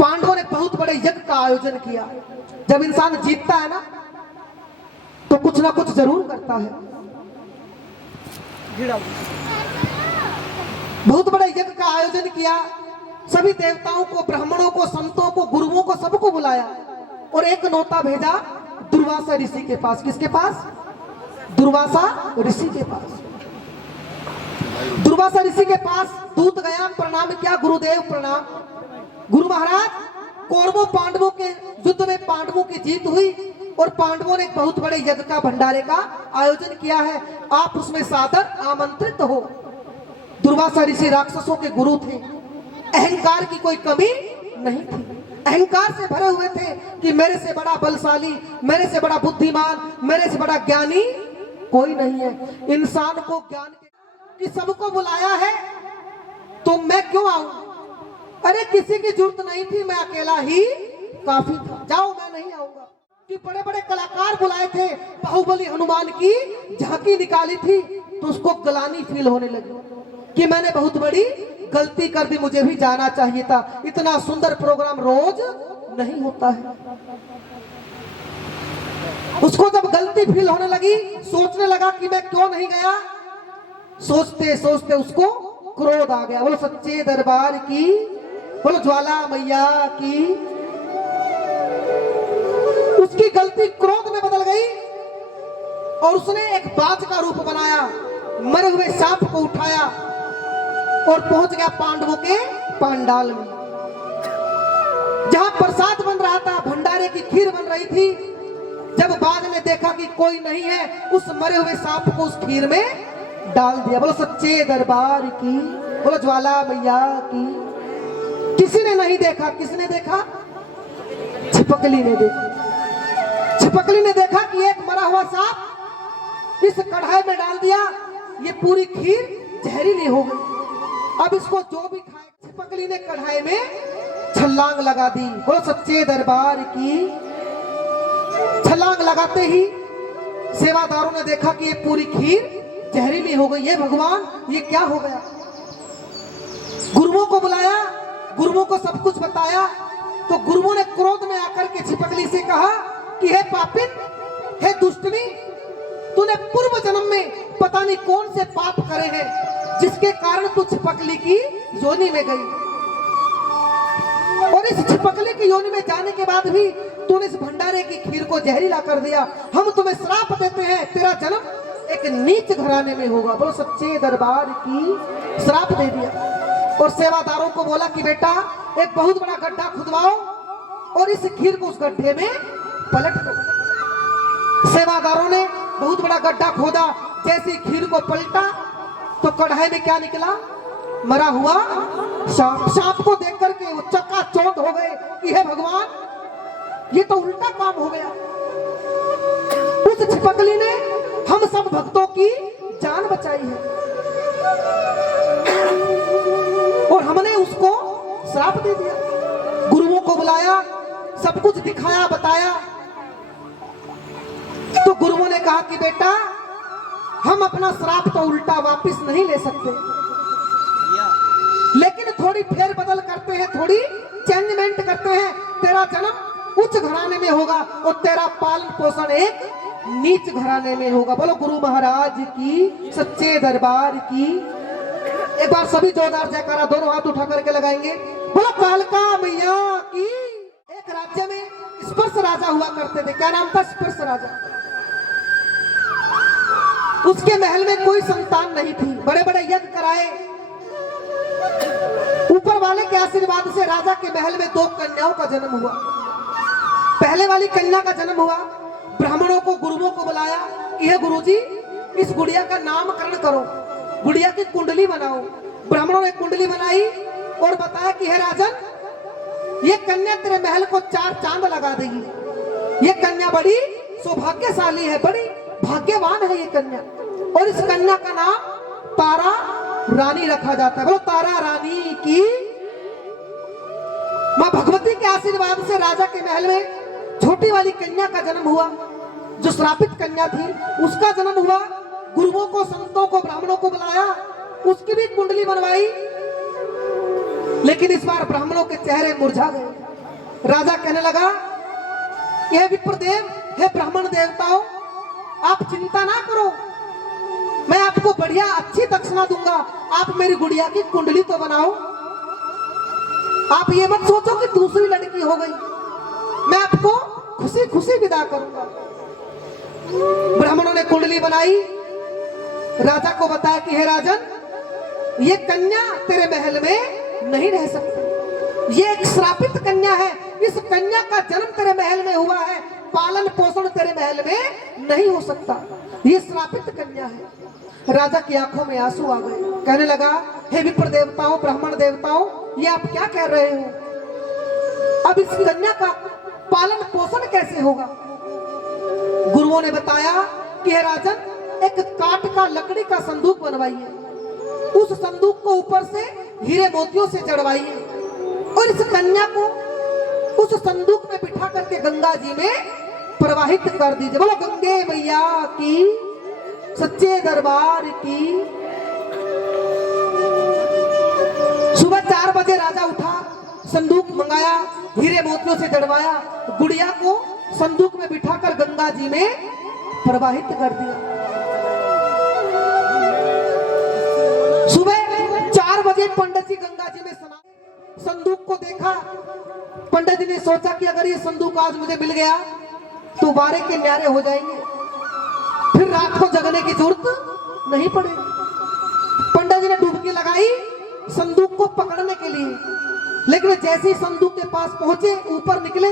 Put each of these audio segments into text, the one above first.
पांडवों ने बहुत बड़े यज्ञ का आयोजन किया। जब इंसान जीतता है ना तो कुछ ना कुछ जरूर करता है। बहुत बड़े यज्ञ का आयोजन किया, सभी देवताओं को, ब्राह्मणों को, संतों को, गुरुओं को, सबको बुलाया और एक नौता भेजा दुर्वासा ऋषि के पास। किसके पास? दुर्वासा ऋषि के पास। दुर्वासा ऋषि के पास दूत गया, प्रणाम किया, गुरुदेव प्रणाम। गुरु महाराज, कौरवों पांडवों के युद्ध में पांडवों की जीत हुई और पांडवों ने एक बहुत बड़े यज्ञ का भंडारे का आयोजन किया है, आप उसमें सादर आमंत्रित हो। दुर्वासा ऋषि राक्षसों के गुरु थे, अहंकार की कोई कमी नहीं थी, अहंकार से भरे हुए थे कि मेरे से बड़ा बलशाली, मेरे से बड़ा बुद्धिमान, मेरे से बड़ा ज्ञानी कोई नहीं है। इंसान को ज्ञान कि सबको बुलाया है तो मैं क्यों आऊं? अरे किसी की जरूरत नहीं थी, मैं अकेला ही काफी था, जाओ मैं नहीं आऊंगा। कि बड़े बड़े कलाकार बुलाए थे, बाहुबली हनुमान की झांकी निकाली थी तो उसको गलानी फील होने लगी कि मैंने बहुत बड़ी गलती कर दी, मुझे भी जाना चाहिए था, इतना सुंदर प्रोग्राम रोज नहीं होता है। उसको जब गलती फील होने लगी, सोचने लगा कि मैं क्यों नहीं गया। सोचते सोचते उसको क्रोध आ गया। बोलो सच्चे दरबार की, बोलो ज्वाला मैया की। उसकी गलती क्रोध में बदल गई और उसने एक बाज का रूप बनाया, मरे हुए सांप को उठाया और पहुंच गया पांडवों के पांडाल में, जहां प्रसाद बन रहा था, भंडारे की खीर बन रही थी। जब बाज ने देखा कि कोई नहीं है, उस मरे हुए सांप को उस खीर में डाल दिया। बोलो सच्चे दरबार की, बोलो ज्वाला मैया की। किसी ने नहीं देखा, किसने देखा? छिपकली ने देखा। छिपकली ने देखा कि एक मरा हुआ सांप इस कढ़ाई में डाल दिया, ये पूरी खीर जहरीली हो गई, अब इसको जो भी खाए। छिपकली ने कढ़ाई में छलांग लगा दी। बोलो सच्चे दरबार की। छलांग लगाते ही सेवादारों ने देखा कि ये पूरी खीर जहरीली हो गई। ये भगवान, ये क्या हो गया? गुरुओं को बुलाया, गुरुओं को सब कुछ बताया तो गुरुओं ने क्रोध में आकर के छिपकली से कहा कि हे पापिन, हे दुष्टनी, तूने पूर्व जन्म में पता नहीं कौन से पाप करे हैं जिसके कारण तू छिपकली की योनि में गई, और इस छिपकली की योनि में जाने के बाद भी तूने इस भंडारे की खीर को जहरीला कर दिया। हम तुम्हें श्राप देते हैं, तेरा जन्म एक नीच घराने में होगा। बोलो सच्चे दरबार की। श्राप दे दिया और सेवादारों को बोला कि बेटा एक बहुत बड़ा गड्ढा खुदवाओ और इस खीर को उस गड्ढे में पलट दो। सेवादारों ने बहुत बड़ा गड्ढा खोदा, जैसे खीर को पलटा तो कढ़ाई में क्या निकला? मरा हुआ सांप। सांप को देख करके वो चकाचौंध हो गए कि हे भगवान, ये तो उल्टा काम हो गया। उस छिपकली ने हम सब भक्तों की जान बचाई है और हमने उसको श्राप दे दिया। गुरुओं को बुलाया, सब कुछ दिखाया, बताया तो गुरुओं ने कहा कि बेटा, हम अपना श्राप तो उल्टा वापस नहीं ले सकते, लेकिन थोड़ी फेर बदल करते हैं, थोड़ी चेंजमेंट करते हैं। तेरा जन्म उच्च घराने में होगा और तेरा पालन पोषण एक नीच घराने में होगा। बोलो गुरु महाराज की, सच्चे दरबार की। एक बार सभी जोरदार जयकारा दोनों हाथ उठा करके लगाएंगे। बोलो कालका मैया की। एक राज्य में स्पर्श राजा हुआ करते थे। क्या नाम था? स्पर्श राजा। उसके महल में कोई संतान नहीं थी, बड़े बड़े यज्ञ कराए, ऊपर वाले के आशीर्वाद से राजा के महल में 2 कन्याओं का जन्म हुआ। पहले वाली कन्या का जन्म हुआ, ब्राह्मणों को, गुरुओं को बुलाया कि हे गुरुजी, इस गुड़िया का नामकरण करो, गुड़िया की कुंडली बनाओ। ब्राह्मणों ने कुंडली बनाई और बताया कि हे राजन, ये कन्या तेरे महल को 4 चांद लगा देगी। ये कन्या बड़ी सौभाग्यशाली है, बड़ी भाग्यवान है ये कन्या, और इस कन्या का नाम तारा रानी रखा जाता है। बोलो तारा रानी की। मां भगवती के आशीर्वाद से राजा के महल में छोटी वाली कन्या का जन्म हुआ, जो श्रापित कन्या थी, उसका जन्म हुआ। गुरुओं को, संतों को, ब्राह्मणों को बुलाया, उसकी भी कुंडली बनवाई, लेकिन इस बार ब्राह्मणों के चेहरे मुरझा गए। राजा कहने लगा, हे विप्रदेव, हे ब्राह्मण देवताओं, आप चिंता ना करो, मैं आपको बढ़िया अच्छी दक्षिणा दूंगा। आप मेरी गुड़िया की कुंडली तो बनाओ, आप ये मत सोचो कि दूसरी लड़की हो गई, मैं आपको खुशी खुशी विदा करूंगा। ब्राह्मणों ने कुंडली बनाई, राजा को बताया कि हे राजन, ये कन्या तेरे महल में नहीं रह सकती, ये एक श्रापित कन्या है, इस कन्या का जन्म तेरे महल में हुआ है, पालन पोषण तेरे महल में नहीं हो सकता, ये श्रापित कन्या है। राजा की आंखों में आंसू आ गए, कहने लगा, हे विप्र देवताओं, ब्राह्मण देवताओं, ये आप क्या कह रहे हो? अब इस कन्या का पालन पोषण कैसे होगा? गुरुओं ने बताया कि हे राजन, एक काठ का लकड़ी का संदूक बनवाइए, उस संदूक को ऊपर से हीरे मोतियों से जड़वाइए और इस कन्या को उस संदूक में बिठा करके गंगा जी में प्रवाहित कर दीजिए। बोलो गंगे मैया की, सच्चे दरबार की। सुबह 4 बजे राजा उठा, संदूक मंगाया, हीरे मोतियों से जड़वाया, गुड़िया को संदूक में बिठाकर गंगा जी में प्रवाहित कर दिया। सुबह 4 बजे पंडित जी गंगा जी में स्नान, संदूक को देखा, पंडित जी ने सोचा कि अगर ये संदूक आज मुझे मिल गया तो बारे के न्यारे हो जाएंगे, फिर रात को जगने की जरूरत नहीं पड़ेगी। पंडित जी ने डुबकी लगाई संदूक को पकड़ने के लिए, लेकिन जैसे ही संदूक के पास पहुंचे, ऊपर निकले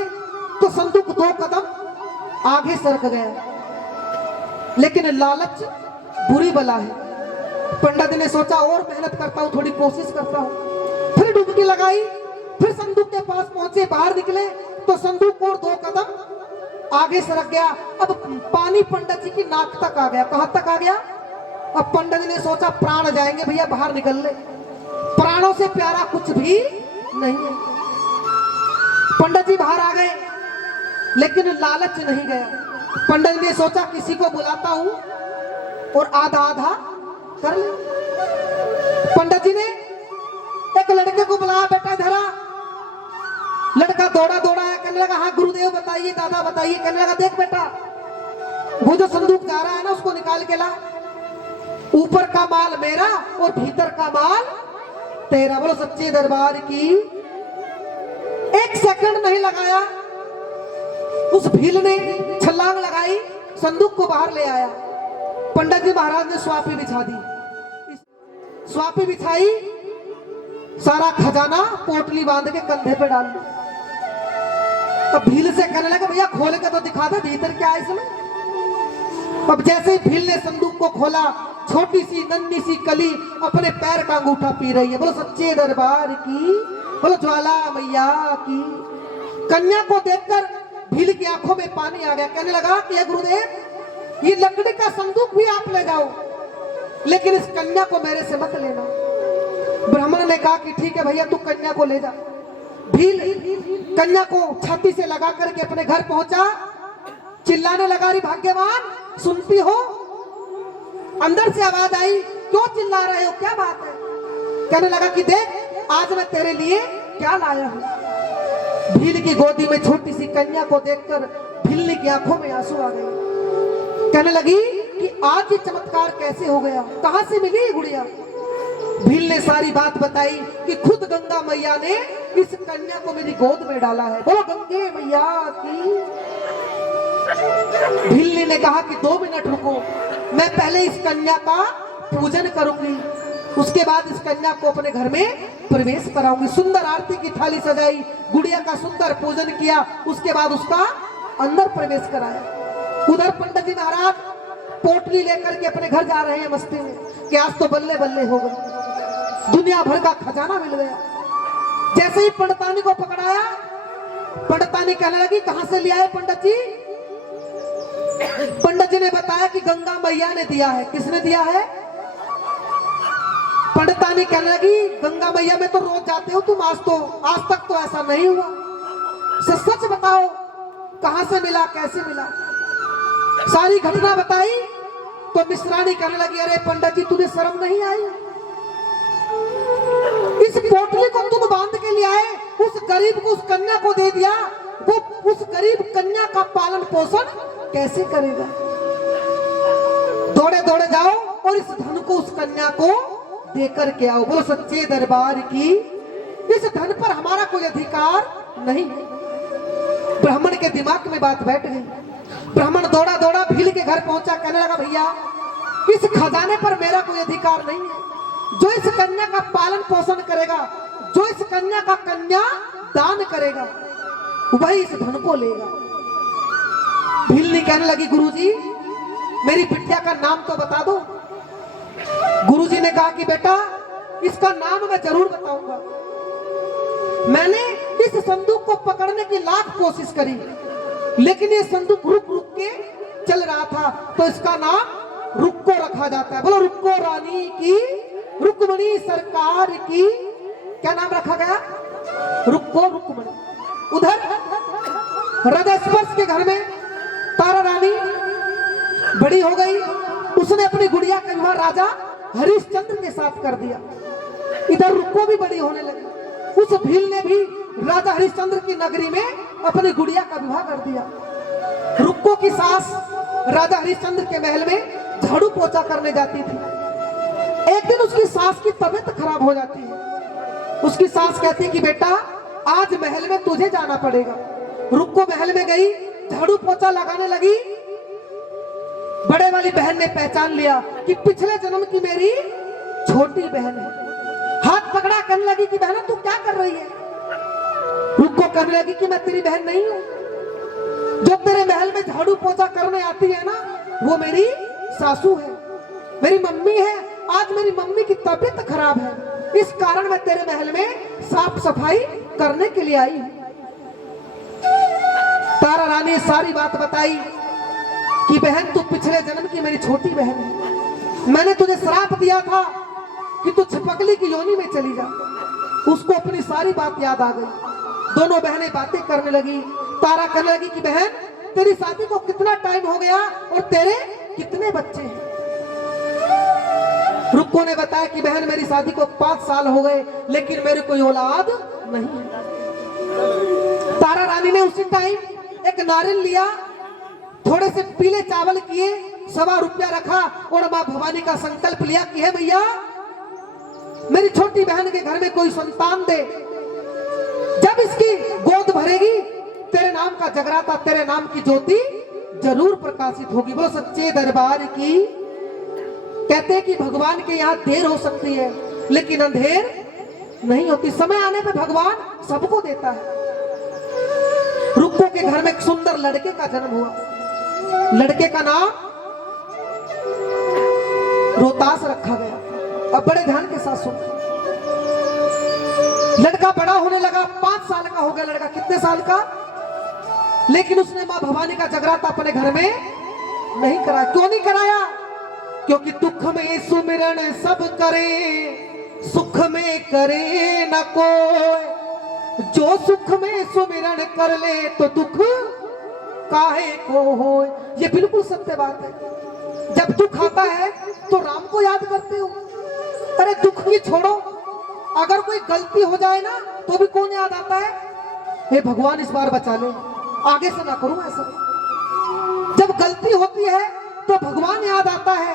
तो संदूक 2 कदम आगे सरक गया। लेकिन लालच बुरी बला है, पंडित ने सोचा और मेहनत करता हूं, थोड़ी कोशिश करता हूं, फिर डुबकी लगाई, फिर संदूक के पास पहुंचे, बाहर निकले तो संदूक और 2 कदम आगे सरक गया। अब पानी पंडित जी की नाक तक आ गया। कहां तक आ गया? अब पंडित जी ने सोचा प्राण जाएंगे भैया, बाहर निकल ले, प्राणों से प्यारा कुछ भी नहीं है। पंडित जी बाहर आ गए, लेकिन लालच नहीं गया। पंडित जी ने सोचा किसी को बुलाता हूं और आधा आधा कर ले। पंडित जी ने एक लड़के को बुलाया, बेटा इधर आ। लड़का दौड़ा दौड़ा आया, कहने लगा, हाँ गुरुदेव बताइए, दादा बताइए। कहने लगा, देख बेटा, वो जो संदूक जा रहा है ना, उसको निकाल के ला, ऊपर का माल मेरा और भीतर का माल तेरा। बोलो सच्चे दरबार की। 1 सेकंड नहीं लगाया, उस भील ने छलांग लगाई, संदूक को बाहर ले आया। पंडित जी महाराज ने स्वापी बिछा दी, स्वापी बिछाई, सारा खजाना पोटली बांध के कंधे पे डाल दी। अब भील से कहने लगा, भैया खोल के तो दिखा दे भीतर क्या है इसमें। अब जैसे ही भील ने संदूक को खोला, छोटी सी नन्ही सी कली अपने पैर का अंगूठा पी रही है। बोलो सच्चे दरबार की, बोलो ज्वाला मैया की। कन्या को देखकर भील की आंखों में पानी आ गया, कहने लगा कि गुरुदेव, ये लकड़ी का संदूक भी आप ले जाओ, लेकिन इस कन्या को मेरे से मत लेना। ब्राह्मण ने कहा कि ठीक है भैया, तू कन्या को ले जा। भील कन्या को छाती से लगा करके अपने घर पहुंचा, चिल्लाने लगा, रे भाग्यवान, सुनती हो? अंदर से आवाज आई, क्यों चिल्ला रहे हो, क्या बात है? कहने लगा कि देख, आज मैं तेरे लिए क्या लाया हूं। भील की गोदी में छोटी सी कन्या को देखकर भील की आंखों में आंसू आ गए। कहने लगी कि आज ये चमत्कार कैसे हो गया, कहां से मिली गुड़िया? भील ने सारी बात बताई कि खुद गंगा मैया ने इस कन्या को मेरी गोद में डाला है। बोलो गंगे मैया की। भील ने कहा कि 2 मिनट रुको, मैं पहले इस कन्या का पूजन करूंगी, उसके बाद इस कन्या को अपने घर में प्रवेश कराऊंगी। सुंदर आरती की थाली सजाई, गुड़िया का सुंदर पूजन किया, उसके बाद उसका अंदर प्रवेश कराया। उधर पंडित जी महाराज पोटली लेकर के अपने घर जा रहे हैं मस्ती में कि आज तो बल्ले बल्ले हो गए, दुनिया भर का खजाना मिल गया। जैसे ही पंडितानी को पकड़ाया, पंडितानी कहने लगी, कहां से लिया है पंडित जी? पंडित जी ने बताया कि गंगा मैया ने दिया है। किसने दिया है? पंडितानी कहने लगी, गंगा मैया में तो रोज जाते हो तुम, आज तक तो ऐसा नहीं हुआ, सच बताओ कहां से मिला, कैसे मिला? सारी घटना बताई तो मिश्रानी कहने लगी, अरे पंडित जी, तुझे शर्म नहीं आई? इस पोटली को तुम बांध के ले आए, उस गरीब को, उस कन्या को दे दिया, पोषण कैसे करेगा? दौड़े दौड़े जाओ और इस धन को उस कन्या को देकर के आओ। बोलो सच्चे दरबार की। इस धन पर हमारा कोई अधिकार नहीं है। ब्राह्मण के दिमाग में बात बैठ गई। ब्राह्मण दौड़ा दौड़ा भील के घर पहुंचा, कहने लगा भैया इस खजाने पर मेरा कोई अधिकार नहीं है। जो इस कन्या का पालन पोषण करेगा, जो इस कन्या का कन्या दान करेगा, वही इस धन को लेगा। भीलनी कहने लगी गुरुजी मेरी बिटिया का नाम तो बता दो। गुरुजी ने कहा कि बेटा इसका नाम मैं जरूर बताऊंगा। मैंने इस संदूक को पकड़ने की लाख कोशिश करी, लेकिन ये संदूक रुक रुक के चल रहा था, तो इसका नाम रुक्को रखा जाता है। बोलो रुक्को रानी की, रुक्मणी सरकार की। क्या नाम रखा गया? रुक्को रुक्मणी। उधर हृदय स्पर्श के घर में तारा रानी बड़ी हो गई। उसने अपनी गुड़िया का विवाह राजा हरिश्चंद्र के साथ कर दिया। इधर रुक्को भी बड़ी होने लगी। उस भील ने भी राजा हरिश्चंद्र की नगरी में अपनी गुड़िया का विवाह कर दिया। रुक्को की सास राजा हरिश्चंद्र के महल में झाड़ू पोछा करने जाती थी। एक दिन उसकी सास की तबीयत खराब हो जाती है। उसकी सास कहती कि बेटा आज महल में तुझे जाना पड़ेगा। रुक्को महल में गई, झाड़ू पोछा लगाने लगी। बड़े वाली बहन ने पहचान लिया कि पिछले जन्म की मेरी छोटी बहन है। हाथ पकड़ा, कहने लगी कि बहना तू क्या कर रही है? रुक्को कहने लगी कि मैं तेरी बहन नहीं हूं। जो तेरे महल में झाड़ू पोछा करने आती है ना, वो मेरी सासू है, मेरी मम्मी है। आज मेरी मम्मी की तबीयत खराब है, इस कारण मैं तेरे महल में साफ सफाई करने के लिए आई हूं। तारा रानी सारी बात बताई कि बहन तू पिछले जन्म की मेरी छोटी बहन है। मैंने तुझे श्राप दिया था कि तू छिपकली की योनि में चली जा। उसको अपनी सारी बात याद आ गई। दोनों बहनें बातें करने लगी। तारा कहने लगी कि बहन तेरी शादी को कितना टाइम हो गया और तेरे कितने बच्चे हैं? रुक्को ने बताया कि बहन मेरी शादी को 5 साल हो गए, लेकिन मेरी कोई औलाद नहीं है। तारा रानी ने उसी टाइम एक नारियल लिया, थोड़े से पीले चावल किए, 1.25 रुपया रखा और मां भवानी का संकल्प लिया कि हे भैया मेरी छोटी बहन के घर में कोई संतान दे। जब इसकी गोद भरेगी तेरे नाम का जगराता, तेरे नाम की ज्योति जरूर प्रकाशित होगी। वो सच्चे दरबार की। कहते हैं कि भगवान के यहाँ देर हो सकती है, लेकिन अंधेर नहीं होती। समय आने पे भगवान सबको देता है। रुक्को के घर में एक सुंदर लड़के का जन्म हुआ। लड़के का नाम रोहतास रखा गया। अब बड़े ध्यान के साथ सुन। लड़का बड़ा होने लगा, 5 साल का हो गया लड़का। कितने साल का? लेकिन उसने मां भवानी का जगराता अपने घर में नहीं कराया। क्यों नहीं कराया? क्योंकि दुख में सुमिरन सब करे, सुख में करे न कोई। जो सुख में सुमिरन कर ले तो दुख काहे को हो। ये बिल्कुल सत्य बात है। जब दुख आता है तो राम को याद करते हो। अरे दुख की छोड़ो, अगर कोई गलती हो जाए ना तो भी कौन याद आता है? हे भगवान इस बार बचा ले, आगे से ना करूं ऐसा। जब गलती होती है तो भगवान याद आता है,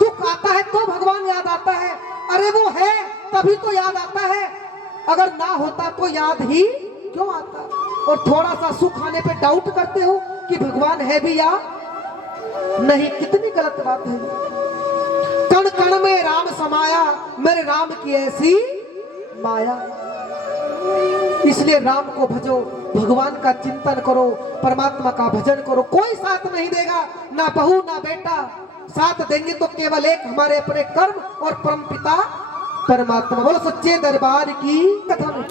दुख आता है तो भगवान याद आता है। अरे वो है तभी तो याद आता है, अगर ना होता तो याद ही क्यों आता? और थोड़ा सा सुख आने पे डाउट करते हो कि भगवान है भी या नहीं। कितनी गलत बात है। कण कण में राम समाया, मेरे राम की ऐसी माया। इसलिए राम को भजो, भगवान का चिंतन करो, परमात्मा का भजन करो। कोई साथ नहीं देगा, ना बहू ना बेटा साथ देंगे तो केवल एक हमारे अपने कर्म और परमपिता परमात्मा। बोलो सच्चे दरबार की कथा में।